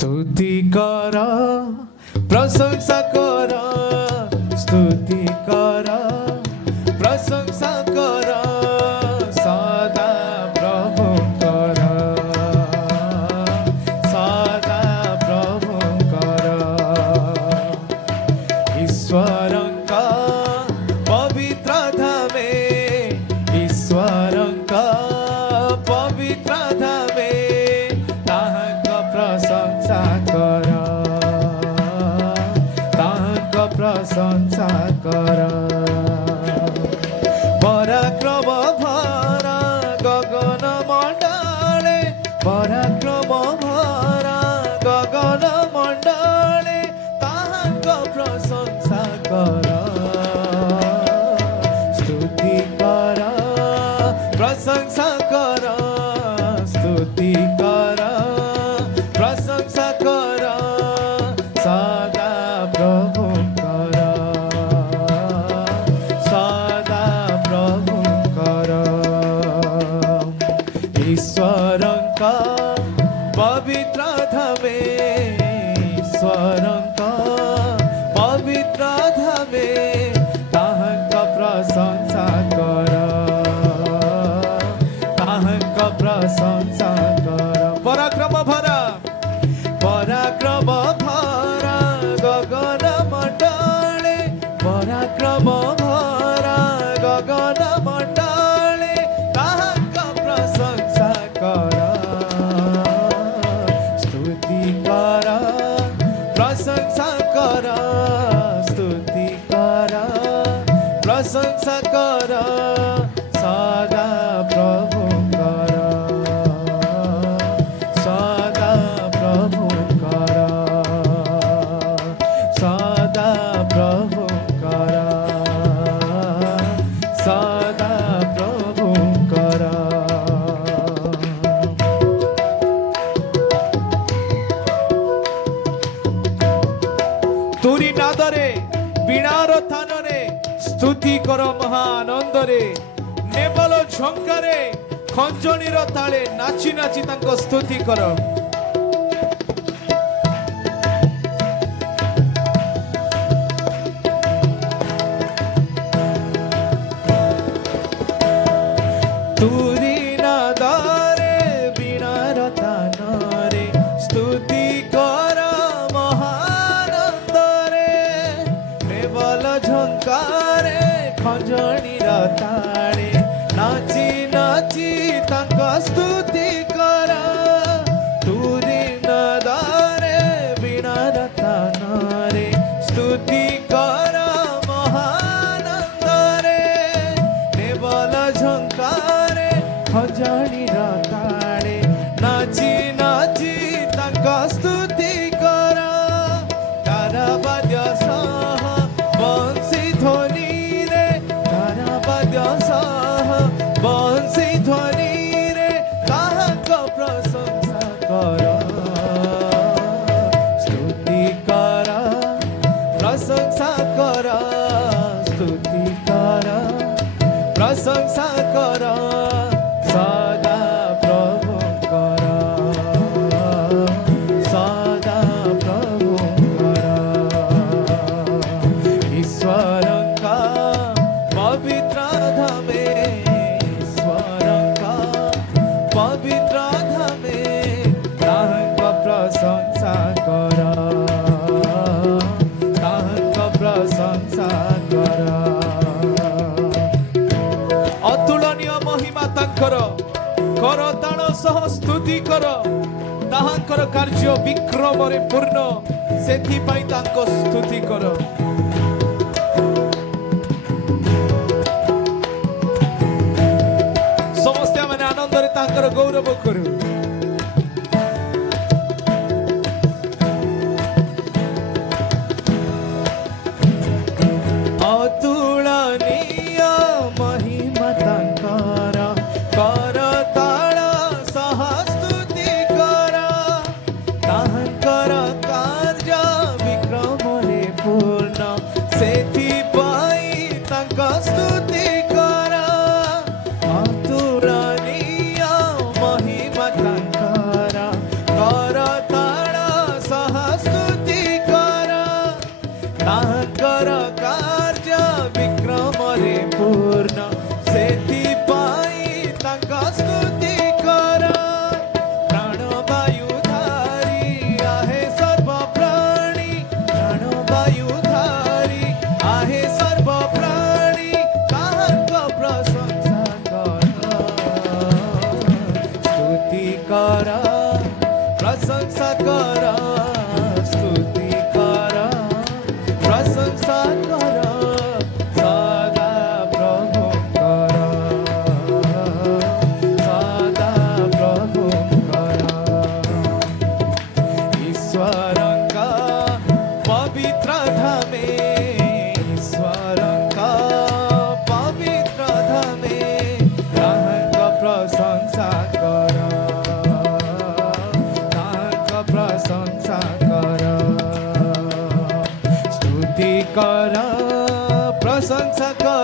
स्तुति कर प्रशंसा कर स्तुति कर प्रशंसा कर सदा प्रभु कर सदा प्रभु कर ईश्वरंका पवित्र धामे ईश्वरंका पवित्र धामे ताहांका प्रशंसा कर ताहांका प्रशंसा कर पराक्रम भरा गगन मंडले पराक्रम भरा गगन मंडले ताहांका प्रशंसा कर स्तुति कर प्रशंसा कर स्तुति कर प्रशंसा कर सदा प्रभु कर सदा प्रभु कर ईश्वरंका पवित्र धामे ईश्वरंका पवित्र धामे ताहांका प्रशंसा कर ताहांका प्रशंसा कर पराक्रम भरा गगन मंडले पराक्रम भरा गगन मंडले ताहांका प्रशंसा कर स्तुति कर प्रशंसा कर स्तुति कर प्रशंसा कर सदा प्रभु कर सदा प्रभु कर सदा प्रभु कर सदा प्रभु कर तुरी नादरे बीणार थानरे स्तुति कर महानंदरे नेबल झंकारे खंजणीर ताले नाची नाची तांको स्तुति कर तुरी नादरे बीणार थानरे स्तुति कर महानंदरे नेबल झंकारे खंजणीर ताले नाची नाची तांको स्तुति कर तुरी नादरे बीणार थानरे स्तुति कर महानंदरे नेबल झंकारे खंजणीर ताले नाची नाची तांको स्तुति कर ताराबाद्य सह बंसी ध्वनि रे ताराबाद्य सह बंसी ध्वनि रे ताहांका प्रशंसा कर स्तुति कर प्रशंसा कर स्तुति कर प्रशंसा कर सदा प्रभु कर सदा प्रभु कर ईश्वरंका पवित्र धामे ईश्वरंका पवित्र धामे ताहांका प्रशंसा कर ताहांका प्रशंसा कर अतुलनीय महिमा तांकर कर ताण सह स्तुति कर ताहांकर कार्य विक्रमरे पूर्ण सेथिपाई तांको स्तुति कर समस्या माने आनंदरे तांकर गौरव करू अतुलनीय महिमा तांकर कर ताळ सह स्तुति कर ताहांकर कार्य विक्रमरे पूर्ण सेथिपाई तांको स्तुति कर अतुलनीय महिमा কর স্তুতি কর প্রশংসা কর সদা প্রভু কর সদা প্রভু কর ଈଶ୍ୱରଙ୍କ ପବିତ୍ର ଧାମେ ଈଶ୍ୱରଙ୍କ ପବିତ୍ର ଧାମେ ତାହାଙ୍କ ପ୍ରଶଂସା କର ତାହାଙ୍କ ପ୍ରଶଂସା କର ସ୍ତୁତି କର ପ୍ରଶଂସା କର